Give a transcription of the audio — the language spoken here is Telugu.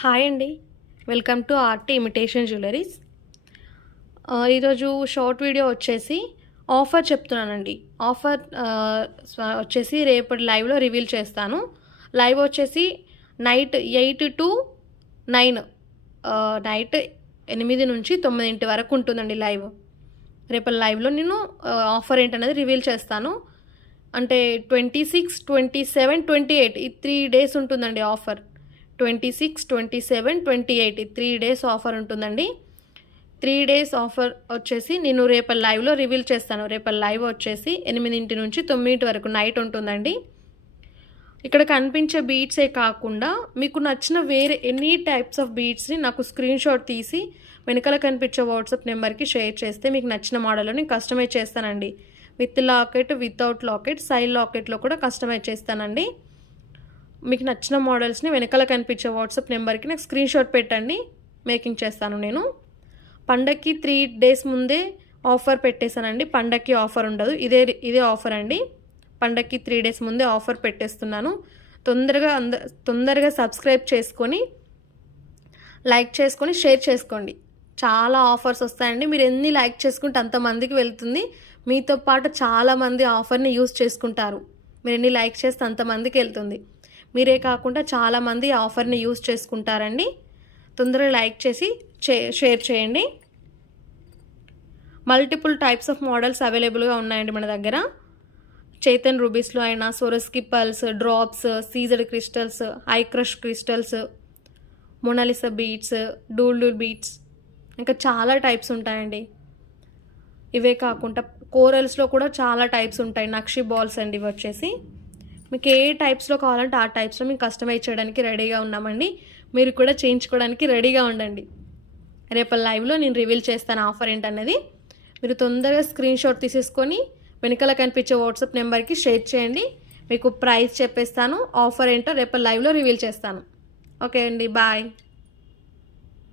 హాయ్ అండి, welcome to RT imitation jewelleries. ఈరోజు షార్ట్ వీడియో వచ్చేసి ఆఫర్ చెప్తున్నానండి. ఆఫర్ వచ్చేసి రేపటి లైవ్లో రివీల్ చేస్తాను. లైవ్ వచ్చేసి నైట్ 8 to 9, నైట్ 8 నుంచి 9 వరకు ఉంటుందండి లైవ్. రేపటి లైవ్లో నేను ఆఫర్ ఏంటనేది రివీల్ చేస్తాను. అంటే 26, 27, 28 ఈ 3 days ఉంటుందండి ఆఫర్. 26, 27, 28 ఈ 3 days ఆఫర్ ఉంటుందండి. 3 days ఆఫర్ వచ్చేసి నేను రేపటి లైవ్లో రివీల్ చేస్తాను. రేపటి లైవ్ వచ్చేసి 8 నుంచి 9 వరకు నైట్ ఉంటుందండి. ఇక్కడ కనిపించే బీట్సే కాకుండా మీకు నచ్చిన వేరే ఎనీ టైప్స్ ఆఫ్ బీట్స్ని నాకు స్క్రీన్ షాట్ తీసి వెనకాల కనిపించే వాట్సాప్ నెంబర్కి షేర్ చేస్తే మీకు నచ్చిన మోడల్లో నేను కస్టమైజ్ చేస్తానండి. With locket, without locket, side లాకెట్లో కూడా కస్టమైజ్ చేస్తానండి. మీకు నచ్చిన మోడల్స్ని వెనకాల కనిపించే వాట్సాప్ నెంబర్కి నాకు స్క్రీన్ షాట్ పెట్టండి, మేకింగ్ చేస్తాను నేను. పండగకి 3 days ముందే ఆఫర్ పెట్టేశానండి. పండగకి ఆఫర్ ఉండదు, ఇదే ఆఫర్ అండి. పండగకి 3 days ముందే ఆఫర్ పెట్టేస్తున్నాను. తొందరగా సబ్స్క్రైబ్ చేసుకొని, లైక్ చేసుకొని, షేర్ చేసుకోండి. చాలా ఆఫర్స్ వస్తాయండి. మీరు ఎన్ని లైక్ చేసుకుంటే అంతమందికి వెళ్తుంది. మీతో పాటు చాలామంది ఆఫర్ని యూజ్ చేసుకుంటారు. మీరు ఎన్ని లైక్ చేస్తే అంతమందికి వెళ్తుంది. మీరే కాకుండా చాలామంది ఆఫర్ని యూజ్ చేసుకుంటారండి. తొందరగా లైక్ చేసి షేర్ చేయండి. మల్టిపుల్ టైప్స్ ఆఫ్ మోడల్స్ అవైలబుల్గా ఉన్నాయండి మన దగ్గర. చైతన్ రూబీస్లో అయినా సోరస్కి పల్స్, డ్రాప్స్, సీజర్డ్ crystals, I crush crystals, Mona Lisa beads, డూల్ బీట్స్, ఇంకా చాలా టైప్స్ ఉంటాయండి. ఇవే కాకుండా కోరల్స్లో కూడా చాలా టైప్స్ ఉంటాయి. నక్షి బాల్స్ అండి ఇవి వచ్చేసి. మీకు ఏ టైప్స్లో కావాలంటే ఆ టైప్స్లో మేము కస్టమైజ్ చేయడానికి రెడీగా ఉన్నామండి. మీరు కూడా చేయించుకోవడానికి రెడీగా ఉండండి. రేపటి లైవ్లో నేను రివీల్ చేస్తాను ఆఫర్ ఏంటనేది. మీరు తొందరగా స్క్రీన్ షాట్ తీసేసుకొని వెనకాల కనిపించే వాట్సాప్ నెంబర్కి షేర్ చేయండి. మీకు ప్రైస్ చెప్పేస్తాను, ఆఫర్ ఏంటో రేపటి లైవ్లో రివీల్ చేస్తాను. ఓకే అండి, బాయ్.